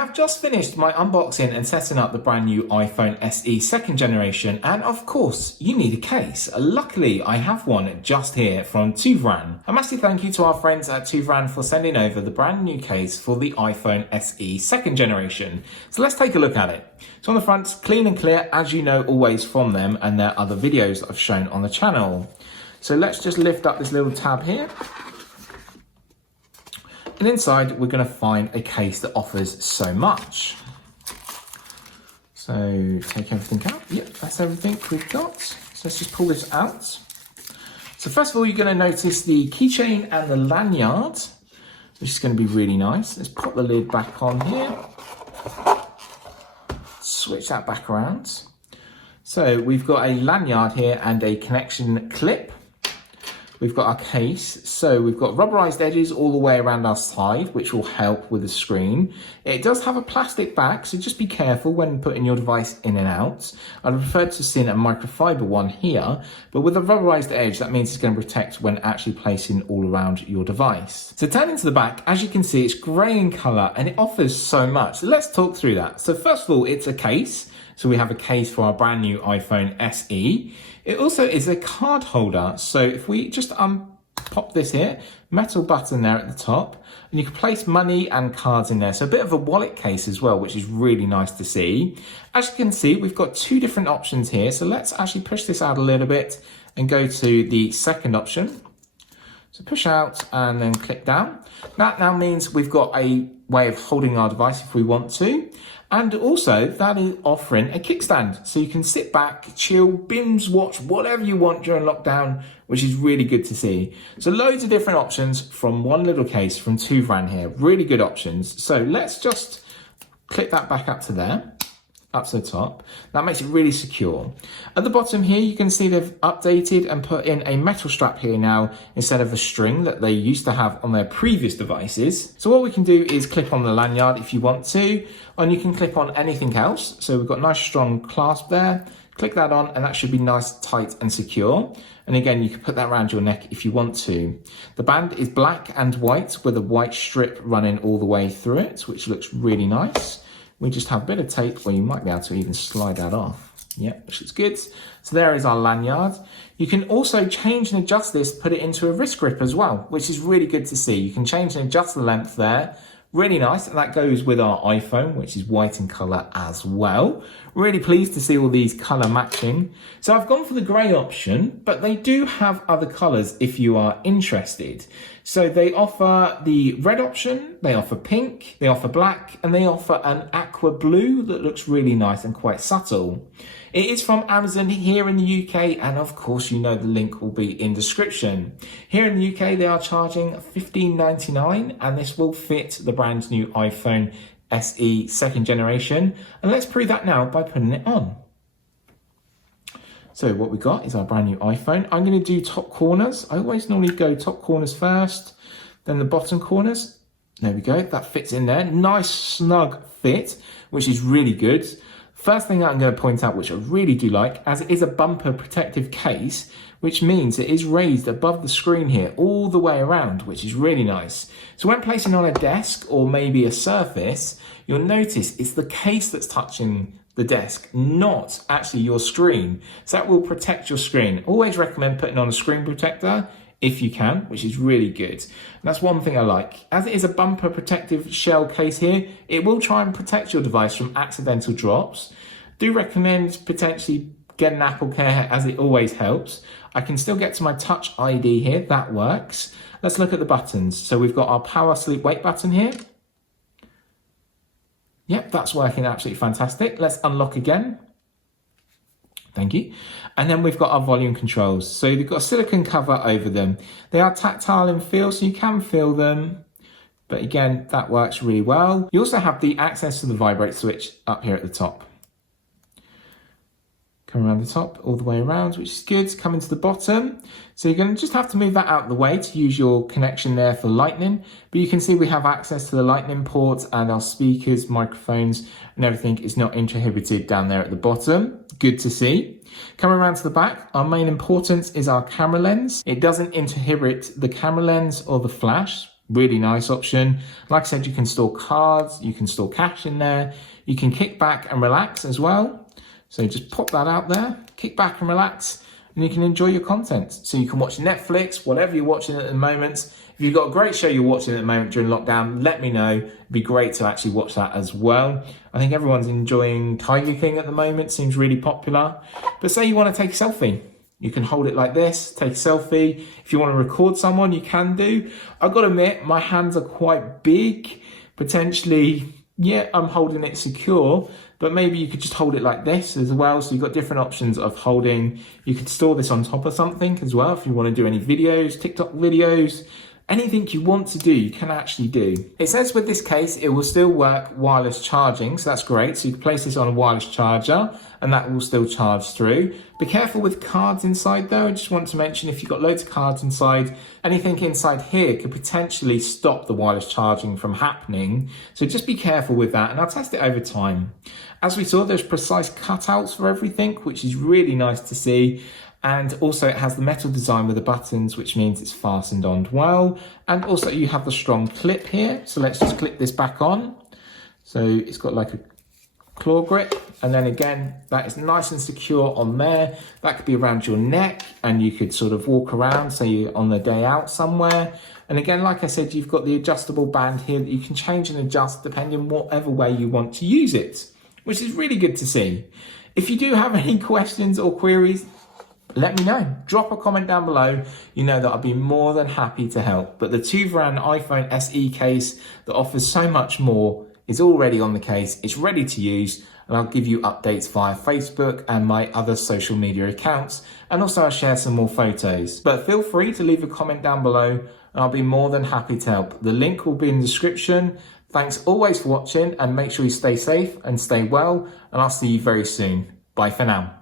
have just finished my unboxing and setting up the brand new iPhone SE 2nd generation, and of course you need a case. Luckily I have one just here from Toovren. A massive thank you to our friends at Toovren for sending over the brand new case for the iPhone SE 2nd generation. So let's take a look at it. So on the front, clean and clear, as you know always from them and their other videos that I've shown on the channel. So let's just lift up this little tab here. And inside, we're going to find a case that offers so much. So take everything out. Yep, that's everything we've got. So let's just pull this out. So first of all, you're going to notice the keychain and the lanyard, which is going to be really nice. Let's pop the lid back on here. Switch that back around. So we've got a lanyard here and a connection clip. We've got our case, so we've got rubberized edges all the way around our side, which will help with the screen. It does have a plastic back, so just be careful when putting your device in and out. I'd prefer to see a microfiber one here, but with a rubberized edge, that means it's going to protect when actually placing all around your device. So turning to the back, as you can see, it's grey in colour and it offers so much. So let's talk through that. So first of all, it's a case. So we have a case for our brand new iPhone SE. It also is a card holder. So if we just pop this here, metal button there at the top, and you can place money and cards in there. So a bit of a wallet case as well, which is really nice to see. As you can see, we've got two different options here. So let's actually push this out a little bit and go to the second option. So push out and then click down. That now means we've got a way of holding our device if we want to. And also that is offering a kickstand. So you can sit back, chill, binge watch, whatever you want during lockdown, which is really good to see. So loads of different options from one little case from Toovren here. Really good options. So let's just click that back up to there. Up to the top. That makes it really secure. At the bottom here, you can see they've updated and put in a metal strap here now instead of a string that they used to have on their previous devices. So what we can do is clip on the lanyard if you want to, and you can clip on anything else. So we've got nice strong clasp there. Click that on and that should be nice, tight and secure. And again, you can put that around your neck if you want to. The band is black and white with a white strip running all the way through it, which looks really nice. We just have a bit of tape where you might be able to even slide that off. Yep, which is good. So there is our lanyard. You can also change and adjust this, put it into a wrist grip as well, which is really good to see. You can change and adjust the length there. Really nice. And that goes with our iPhone, which is white in colour as well. Really pleased to see all these colour matching. So I've gone for the grey option, but they do have other colours if you are interested. So they offer the red option, they offer pink, they offer black, and they offer an aqua blue that looks really nice and quite subtle. It is from Amazon here in the UK, and of course you know the link will be in description. Here in the UK they are charging $15.99, and this will fit the brand new iPhone SE 2nd generation. And let's prove that now by putting it on. So what we got is our brand new iPhone. I'm going to do top corners. I always normally go top corners first, then the bottom corners. There we go, that fits in there. Nice snug fit, which is really good. First thing that I'm going to point out, which I really do like, as it is a bumper protective case, which means it is raised above the screen here all the way around, which is really nice. So when placing on a desk or maybe a surface, you'll notice it's the case that's touching the desk, not actually your screen. So that will protect your screen. Always recommend putting on a screen protector if you can, which is really good. And that's one thing I like. As it is a bumper protective shell case here, it will try and protect your device from accidental drops. Do recommend potentially get an Apple Care, as it always helps. I can still get to my Touch ID here, that works. Let's look at the buttons. So we've got our power sleep wake button here. Yep, that's working absolutely fantastic. Let's unlock again. Thank you. And then we've got our volume controls. So they've got a silicone cover over them. They are tactile in feel, so you can feel them. But again, that works really well. You also have the access to the vibrate switch up here at the top. Come around the top, all the way around, which is good. Coming to the bottom. So you're going to just have to move that out of the way to use your connection there for lightning. But you can see we have access to the lightning port and our speakers, microphones, and everything is not inhibited down there at the bottom. Good to see. Coming around to the back, our main importance is our camera lens. It doesn't inhibit the camera lens or the flash, Really nice option. Like I said, you can store cards, you can store cash in there. You can kick back and relax as well. So just pop that out there, kick back and relax, and you can enjoy your content. So you can watch Netflix, whatever you're watching at the moment. If you've got a great show you're watching at the moment during lockdown, let me know. It'd be great to actually watch that as well. I think everyone's enjoying Tiger King at the moment, seems really popular. But say you want to take a selfie. You can hold it like this, take a selfie. If you want to record someone, you can do. I've got to admit, my hands are quite big. Potentially, yeah, I'm holding it secure, but maybe you could just hold it like this as well. So you've got different options of holding. You could store this on top of something as well if you want to do any videos, TikTok videos. Anything you want to do, you can actually do. It says with this case, it will still work wireless charging, so that's great. So you can place this on a wireless charger and that will still charge through. Be careful with cards inside though. I just want to mention if you've got loads of cards inside, anything inside here could potentially stop the wireless charging from happening. So just be careful with that and I'll test it over time. As we saw, there's precise cutouts for everything, which is really nice to see. And also it has the metal design with the buttons, which means it's fastened on well. And also you have the strong clip here. So let's just clip this back on. So it's got like a claw grip. And then again, that is nice and secure on there. That could be around your neck and you could sort of walk around, say you're on the day out somewhere. And again, like I said, you've got the adjustable band here that you can change and adjust depending on whatever way you want to use it, which is really good to see. If you do have any questions or queries, let me know. Drop a comment down below. You know that I'd be more than happy to help. But the Toovren iPhone SE case that offers so much more is already on the case. It's ready to use and I'll give you updates via Facebook and my other social media accounts. And also I'll share some more photos. But feel free to leave a comment down below and I'll be more than happy to help. The link will be in the description. Thanks always for watching and make sure you stay safe and stay well. And I'll see you very soon. Bye for now.